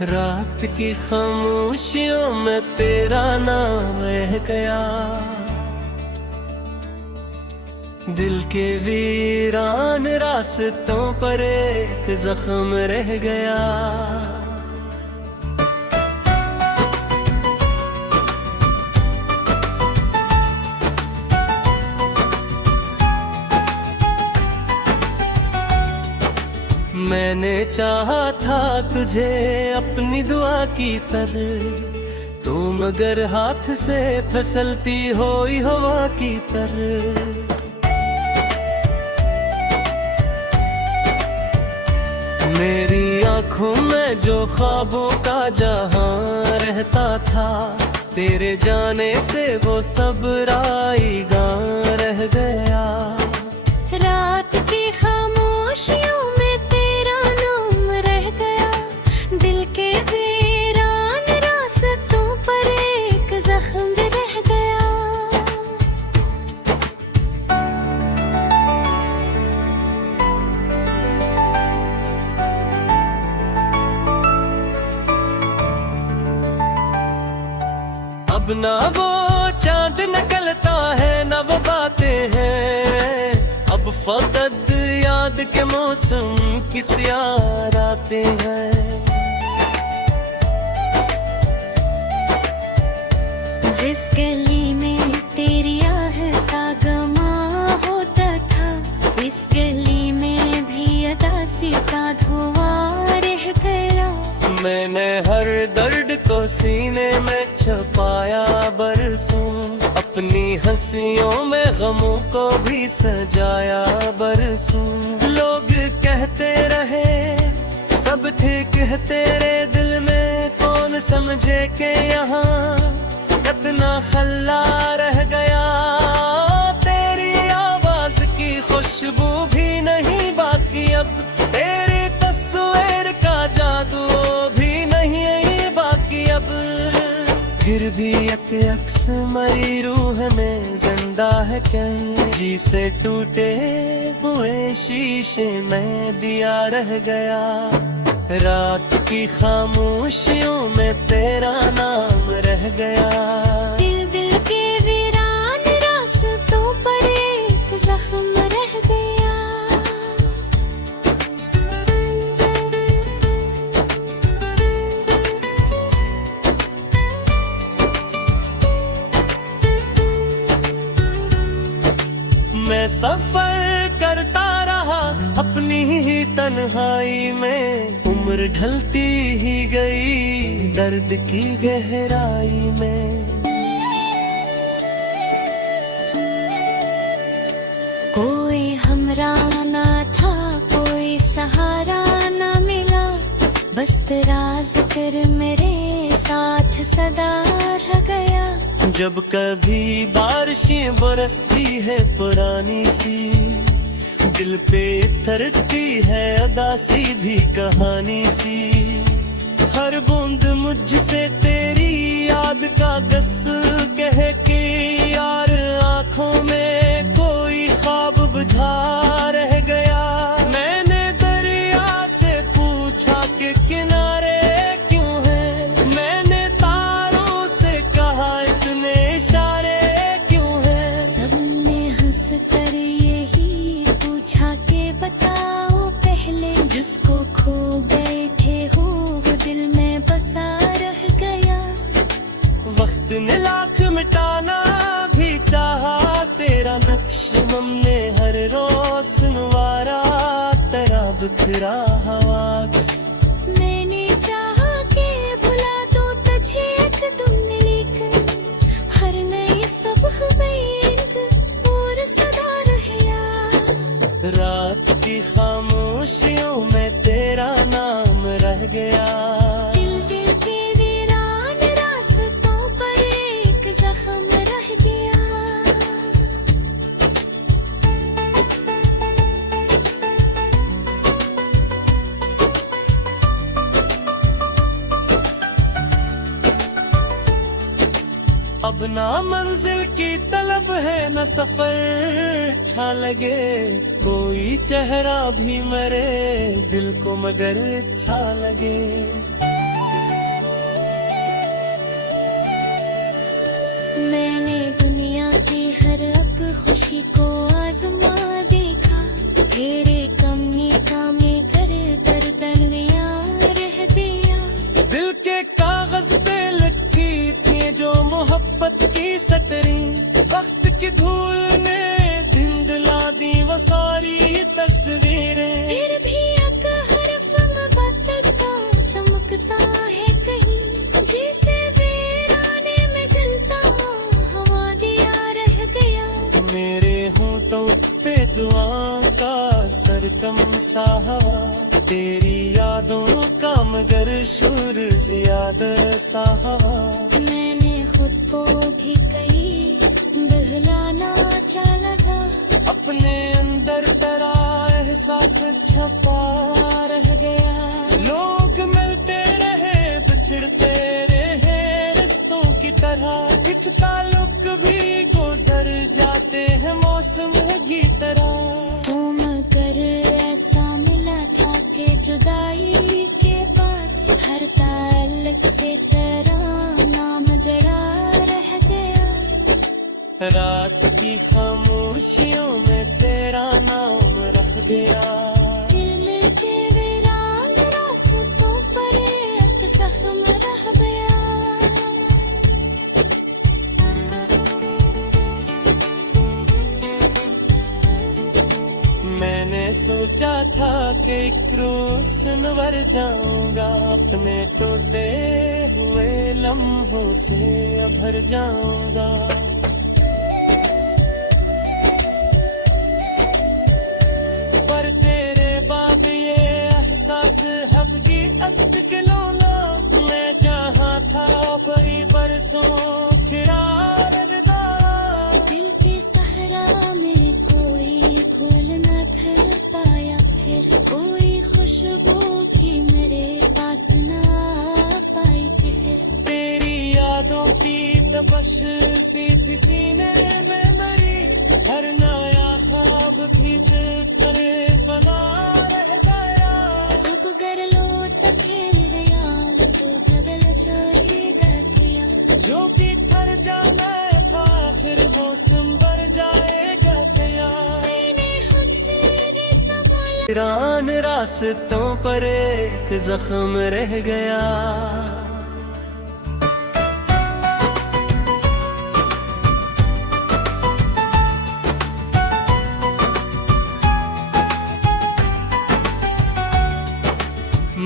रात की खामोशियों में तेरा नाम रह गया, दिल के वीरान रास्तों पर एक जख्म रह गया। मैंने चाहा था तुझे अपनी दुआ की तरह, तू मगर हाथ से फिसलती हुई हवा की तरह। मेरी आंखों में जो ख्वाबों का जहां रहता था, तेरे जाने से वो सब राईगा रह गया। रात की खामोशियों में तेरा नाम रह गया, दिल के वीरान रास्तों पर एक जख्म रह गया। अब ना वो चांद निकलता है ना वो बातें हैं, अब फकत याद के मौसम किस यार आते हैं। जिस गली में तेरी आह का गमा होता था, इस गली में भी अदासी का धुआं रह गया। मैंने हर दर्द को सीने में छुपाया बरसों, अपनी हंसियों में गमों को भी सजाया बरसों। लोग कहते रहे सब थे कहते रे दिल में, कौन समझे के यहाँ कितना खल्ला रह गया। तेरी आवाज की खुशबू भी नहीं बाकी अब, तेरी तस्वीर का जादू भी नहीं बाकी अब। फिर भी एक अक्स मरी रूह में जिंदा है क्या, जी से टूटे हुए शीशे में दिया रह गया। रात की खामोशियों में तेरा नाम रह गया, दिल दिल के वीरान रास्तों पर एक जख्म रह गया। मैं सफर करता रहा अपनी ही तन्हाई में, उम्र ढलती ही गई दर्द की गहराई में। कोई हमरा ना था, कोई सहारा ना मिला, बस तेरा जिक्र मेरे साथ सदा रह गया। जब कभी बारिशें बरसती है पुरानी सी, दिल पे थरकती है अदासी भी कहानी सी। हर बूंद मुझसे तेरी याद का गस कह के यार, आंखों में कोई ख्वाब बुझा रह गया। मैंने दरिया से पूछा कि किनारे क्यों है, मैंने तारों से कहा इतने इशारे क्यों है। सबने हंस कर यही पूछा के बताओ पहले, जिसको खो बैठे हो वो दिल में बसा रह गया। वक्त ने लाख मिटाना भी चाहा तेरा नक्श, हमने हर रोज सुनवारा तेरा बिखरा हवा। मैंने चाहा के भुला दो तुझे एक तुमने लेकर, हर नई सुबह में एक और सदा रहिया। रात की खामोशियों में तेरा नाम रह गया, दिल दिल के वीरान रास्तों पर एक जख्म रह गया। अब ना मंजिल की तलब है न सफर अच्छा लगे, कोई चेहरा भी मरे दिल को मगर अच्छा लगे। मैंने दुनिया की हर अब खुशी को आजमा देखा, तेरे कमी कामे कर दर्दनिया रह दिया। दिल के कागज पे लिखी थी जो मोहब्बत की सतरी, वक्त की धूल ने धुंधला दी वो सारी तस्वीरें। फिर भी एक हरफ मुबत्ता चमकता है कहीं, जिसे वीराने में जलता हवा दिया रह गया। मेरे होंठों पे दुआ का सरकम सा हवा, तेरी यादों का मगर शुर ज्यादा सा हवा। मैंने खुद को भी कहीं बहलाना चाहा था, अपने अंदर तेरा एहसास छपा रह गया। लोग मिलते रहे बिछड़ते रहे रिश्तों की तरह, कुछ ताल्लुक भी गुजर जाते हैं मौसम की तरह। घूम कर ऐसा मिला था कि जुदाई के बाद हर ताल्लुक से तेरा नाम जड़ा रह गया। रात की खामोशियों में तेरा नाम रख गया। दिल के वीरान रास्तों पर एक जख्म रह गया। मैंने सोचा था कि एक रोज संवर जाऊंगा, अपने टूटे हुए लम्हों से भर जाऊंगा। पर तेरे बाद ये एहसास हबकी अटकलोना, मैं जहाँ था वही बरसों खिड़ा रखदा। दिल के सहरा में कोई फूल न खिल पाया, फिर कोई खुशबू भी मेरे पास न पाई फिर। तेरी यादों की तपश सी थी सीने में मरी, हर नया ख्वाब खींच कर फना रह गया। अब कर लो तखेल गया तो बदल जाएगा किया, जो भी ठहर जाना था फिर वो संभर जाएगा गया। मैंने खुद से ये सवाल वीरान रास्तों पर एक जख्म रह गया।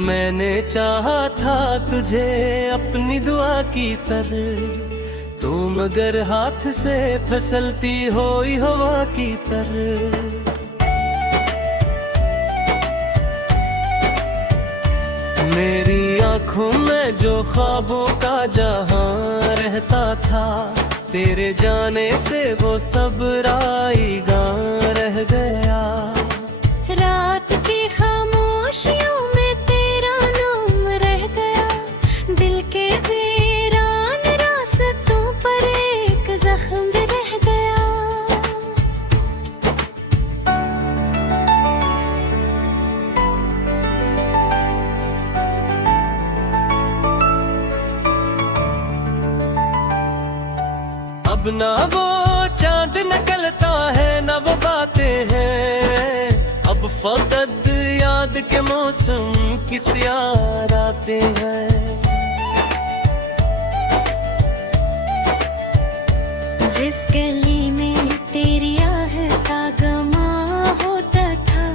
मैंने चाहा था तुझे अपनी दुआ की तरह, तू मगर हाथ से फिसलती होई हवा की तरह। मेरी आंखों में जो ख्वाबों का जहां रहता था, तेरे जाने से वो सब राईगा रह गया। रात की खामोशियों में तेरा नाम रह गया, दिल के वीरान रास्तों पर एक जख्म रह गया। अब ना वो चांद निकलता है ना वो बातें हैं, अब फकत याद के मौसम किस याद आते हैं। जिस गली में तेरी आहता गमा होता था,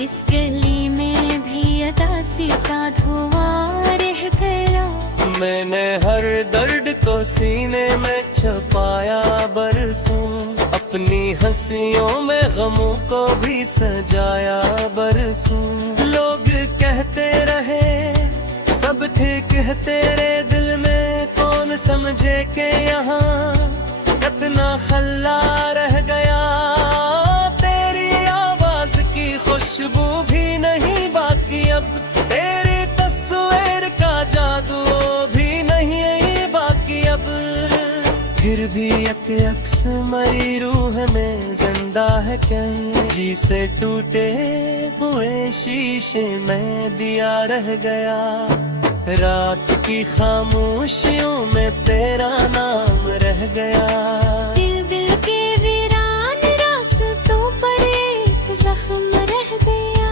इस गली में भी अदासी का धुआं रह गया। मैंने हर दर्द को सीने में छुपाया बरसों, अपनी हंसियों में गमों को भी सजाया बरसों। लोग कहते रहे सब थे कहते रे दिल में, कौन समझे के यहाँ कितना खल्ला रह गया। तेरी आवाज की खुशबू भी नहीं बाकी अब, तेरी तस्वीर का जादू भी नहीं बाकी अब। फिर भी एक अक्स मरी रूह में जिंदा है क्या, जिसे टूटे हुए शीशे में दिया रह गया। रात की खामोशियों में तेरा नाम रह रह गया। दिल दिल के वीरान रास्तों पर एक जख्म रह गया।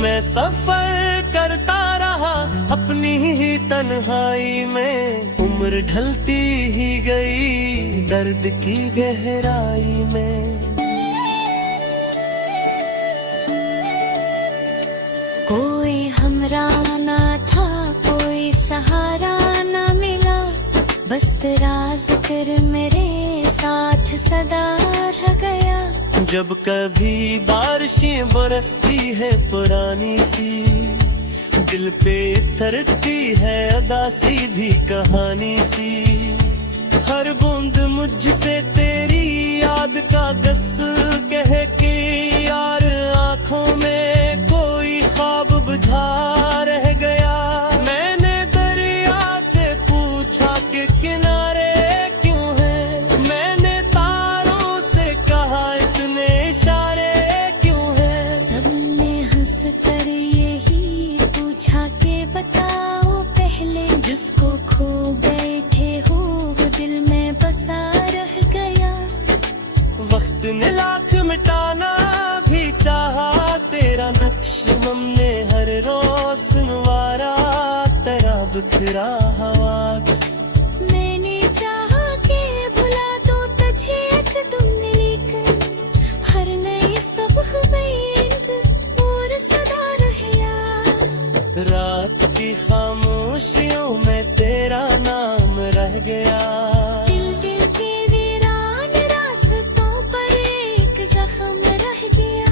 मैं सफर करता रहा अपनी ही तन्हाई में, उम्र ढलती ही गई दर्द की गहराई में। कोई हमरा ना था, कोई सहारा ना मिला, बस तेरा जिक्र मेरे साथ सदा रह गया। जब कभी बारिशें बरसती है पुरानी सी, दिल पे थरकती है अदासी भी कहानी सी। हर बूंद मुझसे तेरी याद का गस कह के यार आंखों में कोई ख्वाब बुझा रह गया। मैंने दरिया से पूछा कि किनारे क्यों है, मैंने तारों से कहा इतने इशारे क्यों है। सबने हंस कर यही पूछा के बताओ पहले, जिसको खो बैठे हो वो दिल में बसा रह गया। वक्त ने लाख मिटाना भी चाहा तेरा नक्श, हमने हर रोज सुनवारा तेरा बिखरा हवास। मैंने चाहा कि भुला दो तुझे तुमने, लेकिन हर नई सुबह में एक और सदा रह गया। रात की खामोशियों में तेरा नाम रह गया। दिल दिल के वीरान रास्तों पर एक जख्म रह गया।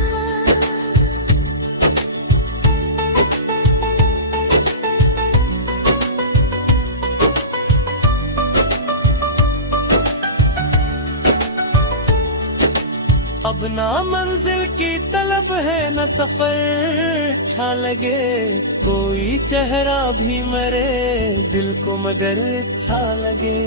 अब ना मंजिल की तलब है न सफर अच्छा लगे, कोई चेहरा भी मरे दिल को मगर अच्छा लगे।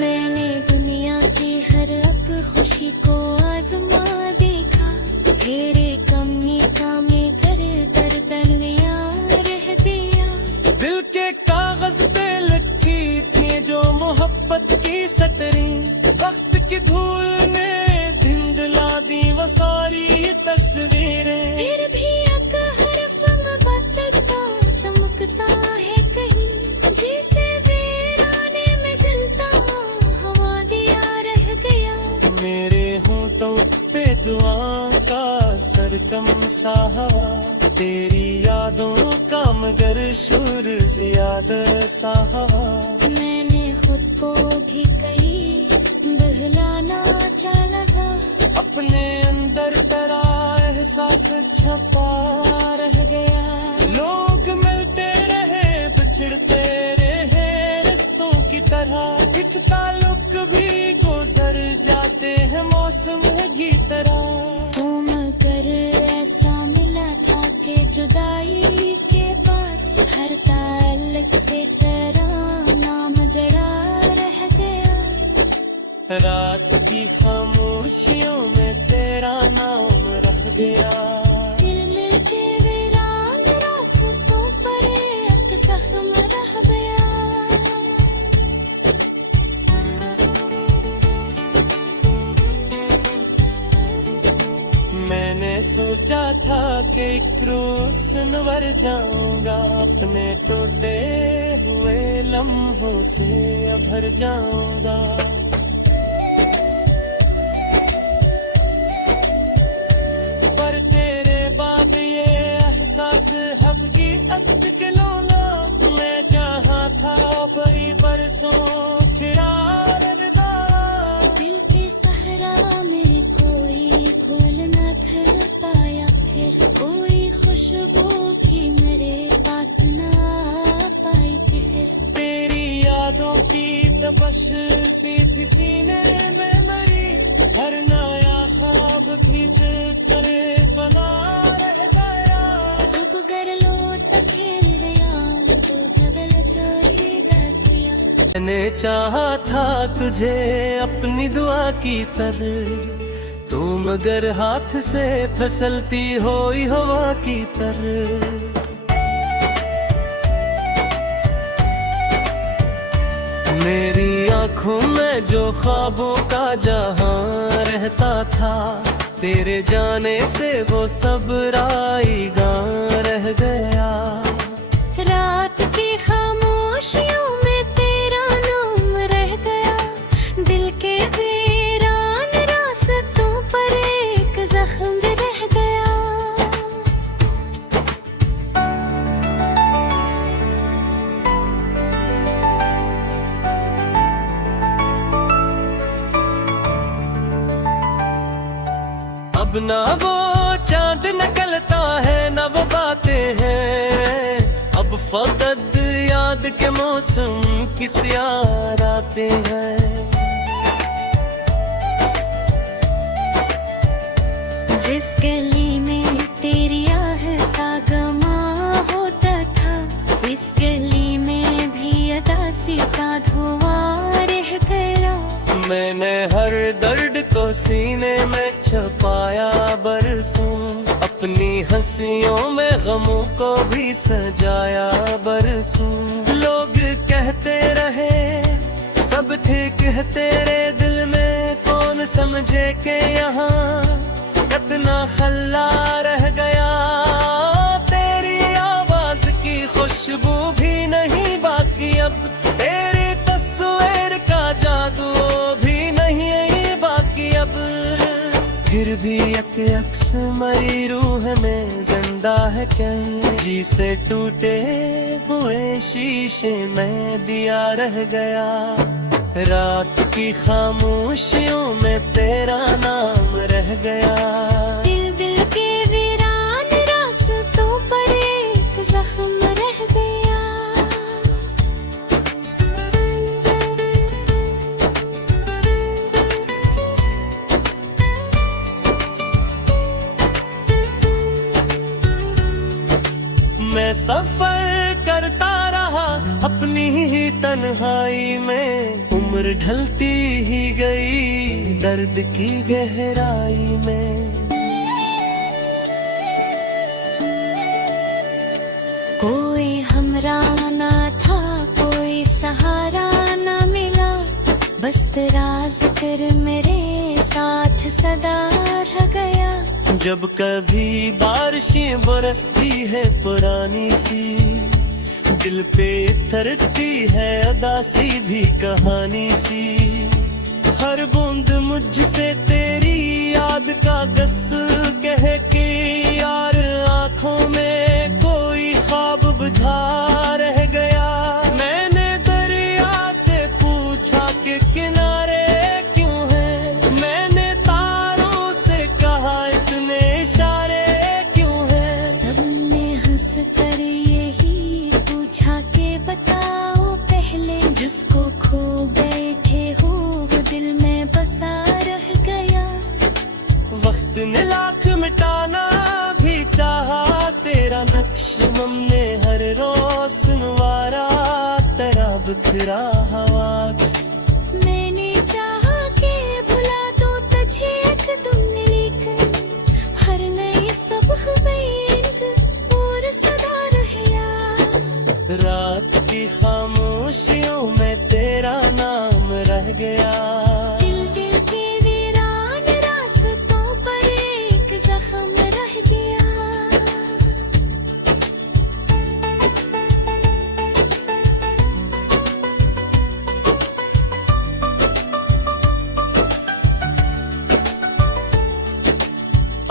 मैंने दुनिया की हर एक खुशी को आजमा देखा, तेरे कमी कामे कर गर्दन में यार रह दिया। दिल के कागज पे लिखी थी जो मोहब्बत की सतरी, वक्त की धूल ने धिंधला दी वो सारी तस्वीरें। फिर भी एक हरफ में बदलता चमकता है कहीं, जिसे वीराने में जलता हवा दिया रह गया। मेरे होंठों पे दुआ का सरकम सा हवा, तेरी यादों का मगर शुर ज्यादा सा हवा। मैंने खुद को भी कहीं बहलाना चाहा था, अपने अंदर तेरा एहसास छपा रह गया। लोग मिलते रहे बिछड़ते रहे रिश्तों की तरह, कुछ ताल्लुक भी गुजर जाते हैं मौसम की तरह। तुम कर ऐसा मिला था कि जुदाई के बाद हर ताल्लुक से तेरा नाम जड़ा रह गया। रात की खामोशियों में तेरा नाम रह गया। दिल के वीरान रास्तों पर एक जख्म रह गया। मैंने सोचा था कि एक रोज संवर जाऊंगा, अपने टूटे हुए लम्हों से भर जाऊंगा। पर तेरे बाद ये एहसास हब की अक्त के लोला, मैं जहाँ था बड़ी बरसों खिड़ा रगदा। दिल के सहरा में कोई फूल न खिल पाया, फिर कोई खुशबू भी मेरे पास न आ पाई। फिर तेरी यादों की तपश सी थी सीने में मरी, हर नया ख्वाब खींच कर फना रह गया। अब गर लो तक खेल गया तो बदल जाएगा दिया, मैंने चाहा था तुझे अपनी दुआ की तरह, तू मगर हाथ से फिसलती हुई हवा की तरह। मेरी आंखों में जो ख्वाबों का जहां रहता था, तेरे जाने से वो सब राईगां रह गया। रात की खामोशियों में तेरा नाम रह गया, दिल के वीरान रास्तों पर एक जख्म रह गया। अब ना वो चांद निकलता है ना वो बातें हैं, अब फकत याद के मौसम किस यार आते हैं। जिस गली में तेरी आहता गमा होता था, इस गली में भी अदासी का धुआं रह गया। मैंने हर दर्द को सीने में छुपाया बरसों, अपनी हंसियों में गमों को भी सजाया बरसों। लोग कहते रहे सब ठीक है तेरे दिल में, कौन समझे के यहाँ कितना खल्ला रह गया। तेरी आवाज की खुशबू भी नहीं बाकी अब, तेरी तस्वीर का जादू भी नहीं बाकी अब। फिर भी एक अक्स मरी रूह में जिंदा है क्या, जी से टूटे हुए शीशे में दिया रह गया। रात की खामोशियों में तेरा नाम रह गया। दिल दिल के वीरान रास्तों पर एक जख्म रह गया। मैं सफर करता रहा अपनी ही तन्हाई में, उम्र ढलती ही गई दर्द की गहराई में। कोई हमरा ना था, कोई सहारा ना मिला, बस तेरा जिक्र मेरे साथ सदा रह गया। जब कभी बारिशें बरसती है पुरानी सी, दिल पे थरकती है अदासी भी कहानी सी। हर बूंद मुझसे तेरी याद का गस कह के, यार आंखों में कोई ख्वाब बुझा रह गया। मैंने दरिया से पूछा कि किनारे क्यों है, मैंने तारों से कहा इतने इशारे क्यों है। सबने हंस कर यही पूछा के बताओ पहले, जिसको खो बैठे हो वो दिल में बसा रह गया। वक्त ने लाख मिटाना भी चाहा तेरा नक्श, हमने हर रोज सुनवारा तेरा बिखरा हवास। मैंने चाहा के भुला दो तुझे एक तुमने लेकर, हर नई सुबह में एक और सदा रह याद। रात की खामोशियों में तेरा नाम रह गया। दिल दिल के वीरान रास्तों पर एक जख्म रह गया।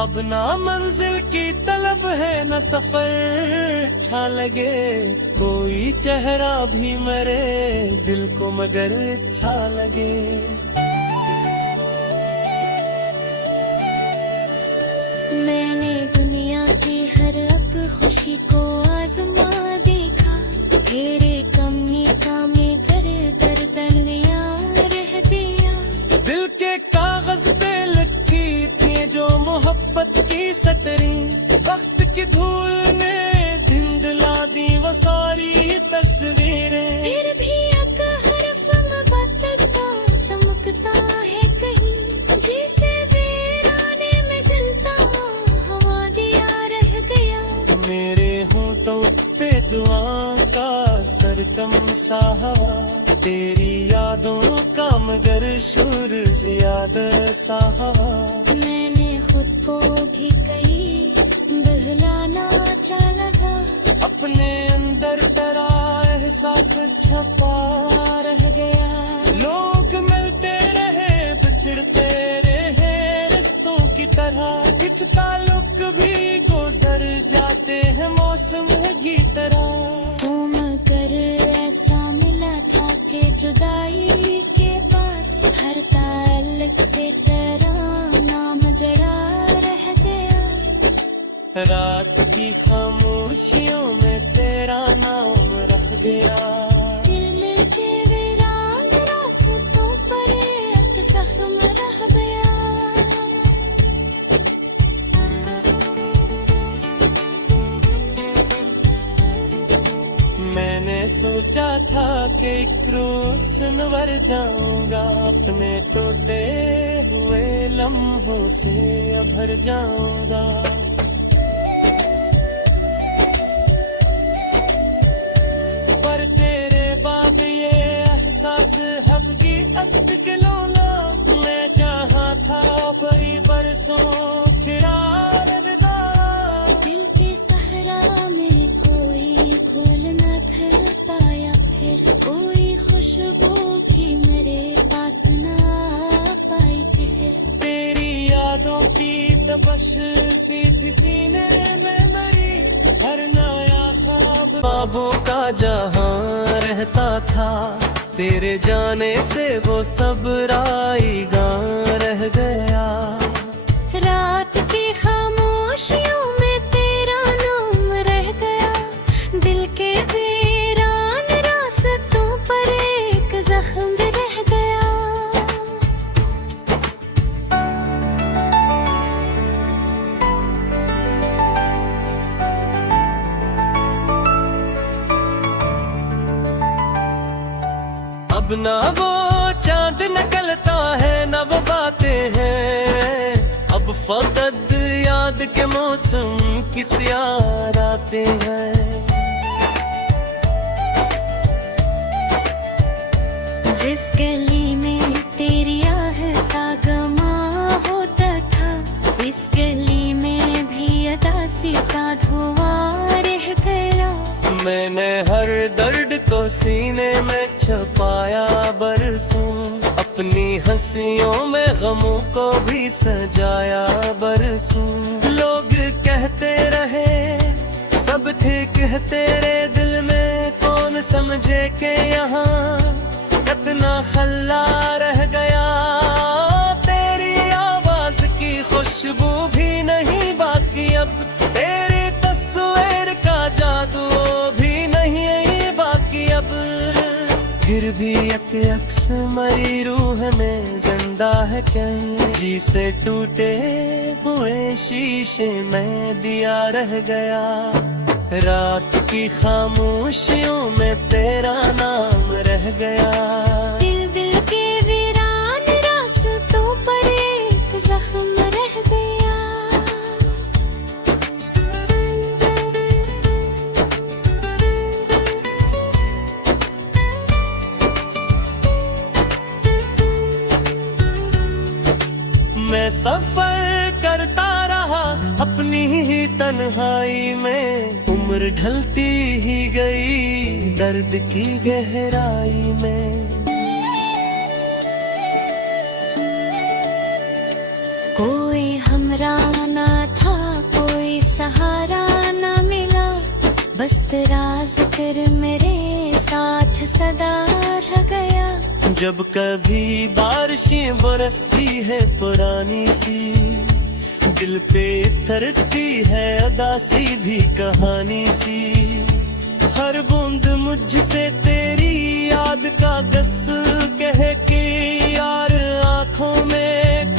अब ना मंजिल की तलब है न सफर अच्छा लगे, कोई चेहरा भी मेरे दिल को मगर अच्छा लगे। मैंने दुनिया की हर अब खुशी को आजमा देखा, तेरे कमी कामे कर कर तलवियां रह दिया। दिल के कागज पे लिखी थी जो मोहब्बत की सतरी, वक्त की धूल ने धुंधला दी वो सारी तस्वीरें। फिर भी अब हरफ दुआओं का सरकम सा हवा, तेरी यादों का मगर शुर ज्यादा सा हवा। मैंने खुद को भी कहीं बहलाना चाह लगा, अपने अंदर तेरा एहसास छपा रह गया। लोग मिलते रहे बिछड़ते रहे रिश्तों की तरह, कुछ ताल्लुक भी गुजर जाते हैं मौसम की तरह। घूम कर ऐसा मिला था कि जुदाई के बाद हर ताल्लुक से तेरा नाम जड़ा रह गया। रात की खामोशियों में तेरा नाम रख गया। दिल के वीरान रास्तों पर एक जख्म रह गया। मैंने सोचा था कि एक रोज संवर जाऊंगा, अपने टूटे हुए लम्हों से भर जाऊंगा। पर तेरे बाद ये एहसास हकीकत गिलोना, मैं जहाँ था वही बरसों खिड़ा रखदा। दिल के सहरा में कोई फूल न खिल पाया, फिर कोई खुशबू भी मेरे पास न आ पाई फिर। तेरी यादों की तपश सी थी सीने में मरी, हर नया ख्वाब ख्वाबों का जहां रहता था, तेरे जाने से वो सब राईगा रह गया। रात की खामोशियों में तेरा नाम रह गया। दिल के वीरान रास्तों पर एक जख्म रह गया। अब ना वो चांद निकलता है ना वो बातें हैं, अब फकत याद के मौसम किस याद आते हैं। जिस गली में तेरी आहता गमा होता था, इस गली में भी अदासी का धुआं रह गया। मैंने हर दर्द को सीने में छुपाया बरसों, अपनी हंसियों में गमों को भी सजाया बरसों। लोग कहते रहे सब ठीक है तेरे दिल में, कौन समझे के यहाँ कितना खल्ला रह गया। तेरी आवाज की खुशबू भी नहीं बाकी अब, तेरी तस्वीर का जादू भी नहीं है बाकी अब। फिर भी एक अक्स मरी रूह में जिंदा है क्या, जी से टूटे हुए शीशे में दिया रह गया। रात की खामोशियों में तेरा नाम रह गया। दिल दिल के वीरान रास्तों पर एक जख्म रह गया। मैं सफर करता रहा अपनी ही तन्हाई में, उम्र ढलती ही गई दर्द की गहराई में। कोई हमरा ना था, कोई सहारा ना मिला, बस तेरा जिक्र मेरे साथ सदा रह गया। जब कभी बारिशें बरसती है पुरानी सी, दिल पे थरकती है अदासी भी कहानी सी। हर बूंद मुझसे तेरी याद का गस कह के यार आंखों में